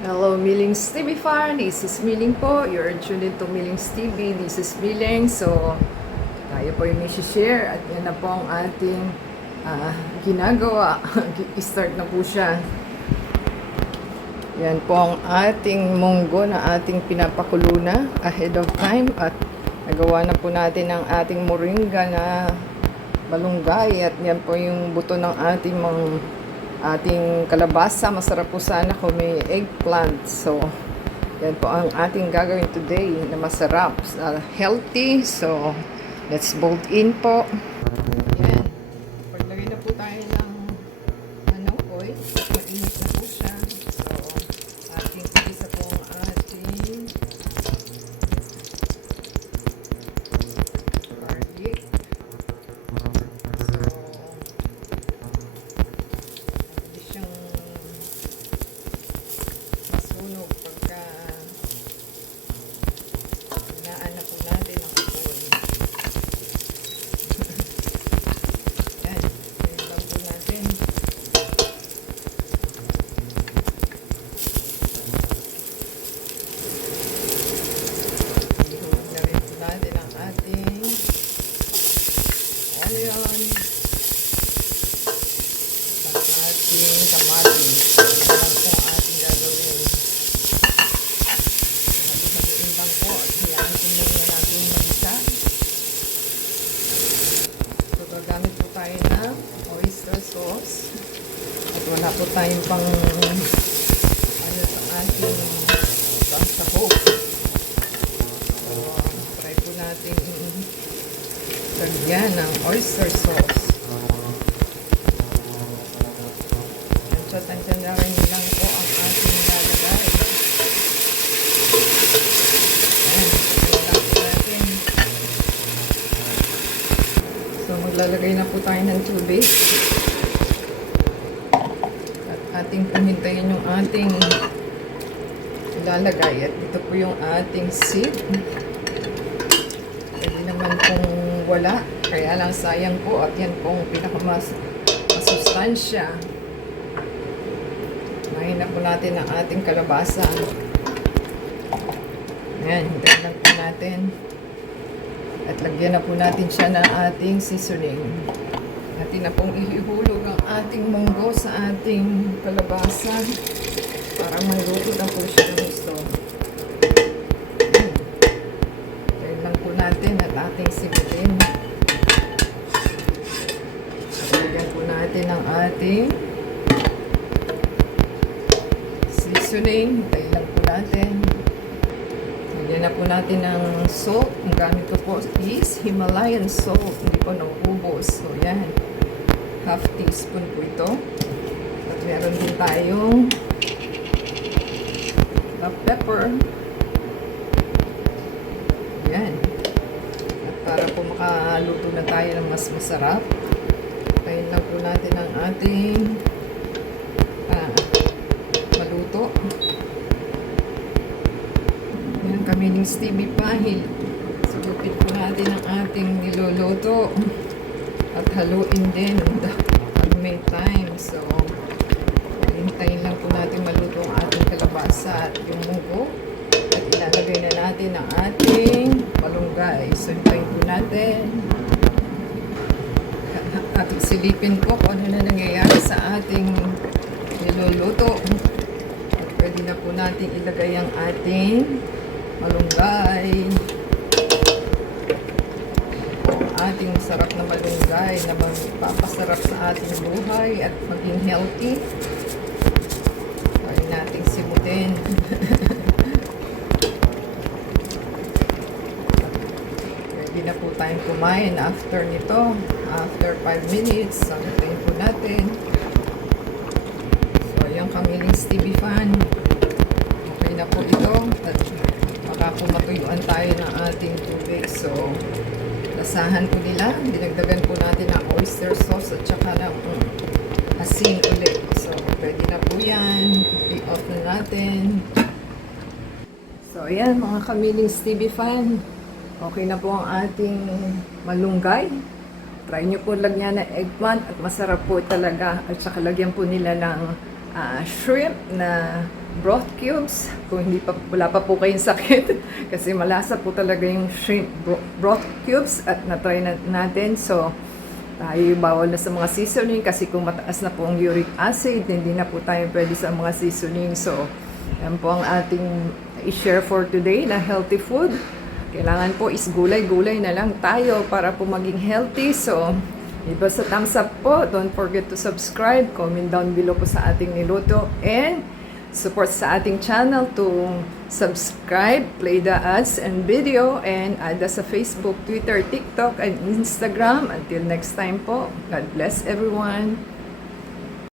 Hello, Millings TV fan. This is Milling po. You're tuned into Millings TV. This is Milling. So, tayo po yung share at yan na po ang ating ginagawa. Start na po siya. Yan po ang ating munggo na ating pinapakulo na ahead of time at nagawa na po natin ang ating moringa na malunggay at yan po yung buto ng ating kalabasa. Masarap po sana kung may eggplant. So, yan po ang ating gagawin today na masarap, healthy. So, let's bolt in po. Yan. Paglagay na po tayo ng oil. Mainit na po siya. So, ating isa po ang ating garlic. Gagamit po tayo ng oyster sauce at wala po tayong pang sa ating sahog. So, try po natin lagyan ng oyster sauce. Tansya na rin lang po ang ating lalagay. Maglalagay na po tayo ng tubig at ating pumintayin yung ating ilalagay at ito po yung ating seed. Pwede naman pong wala, kaya lang sayang po at yan pong pinakamasustansya. Mahin na po natin ang ating kalabasa. Ayan, hintayin lang po natin. At lagyan na po natin siya ng ating seasoning. Atin na pong ihulog ang ating munggo sa ating kalabasa para maluto na po siya ng gusto. Lagyan lang po natin at ating sibutin. Lagyan po natin ang ating seasoning. Lagyan lang po natin. Lagyan na po natin ng salt. Ang gamit ko po is Himalayan salt. Hindi po naubos. So, yan. Half teaspoon po ito. At meron din tayong black pepper. Yan. At para po makaluto na tayo ng mas masarap, tayin lang po natin ang ating maluto. Millings TV pahil. Sugupin po natin ang ating niluluto at haluin din pag may time. So, hintayin lang po natin maluto ang ating kalabasa at yung munggo at ilalagay na natin ang ating malunggay. So, hintayin po natin at silipin po kung ano na nangyayari sa ating niluluto. At pwede na po natin ilagay ang ating malunggay. Ating masarap na malunggay na magpapasarap sa ating buhay at maging healthy. Kaya nating simutin. Pwede na po tayong kumain after nito. After 5 minutes, santayin po natin. So, yung Millings TV fan. Okay na po ito. At baka matuyuan tayo ng ating tubig. So, lasahan po nila. Dinagdagan po natin ng oyster sauce at saka ng asin ulit. So, pwede na po yan. I-off na natin. So, ayan mga Millings TV fan. Okay na po ang ating malunggay. Try nyo po lagyan ng eggplant at masarap po talaga. At saka lagyan po nila ng shrimp na broth cubes. Kung hindi pa, wala pa po kayong sakit. Kasi malasa po talaga yung shrimp broth cubes. At na-try natin. So, tayo bawal na sa mga seasoning. Kasi kung mataas na po ang uric acid, hindi na po tayo pwede sa mga seasoning. So, yan po ang ating i-share for today na healthy food. Kailangan po is gulay-gulay na lang tayo para po maging healthy. So, iba sa thumbs up po. Don't forget to subscribe. Comment down below po sa ating niluto. And support sa ating channel to subscribe, play the ads and video, and add us sa Facebook, Twitter, TikTok, and Instagram. Until next time po, God bless everyone.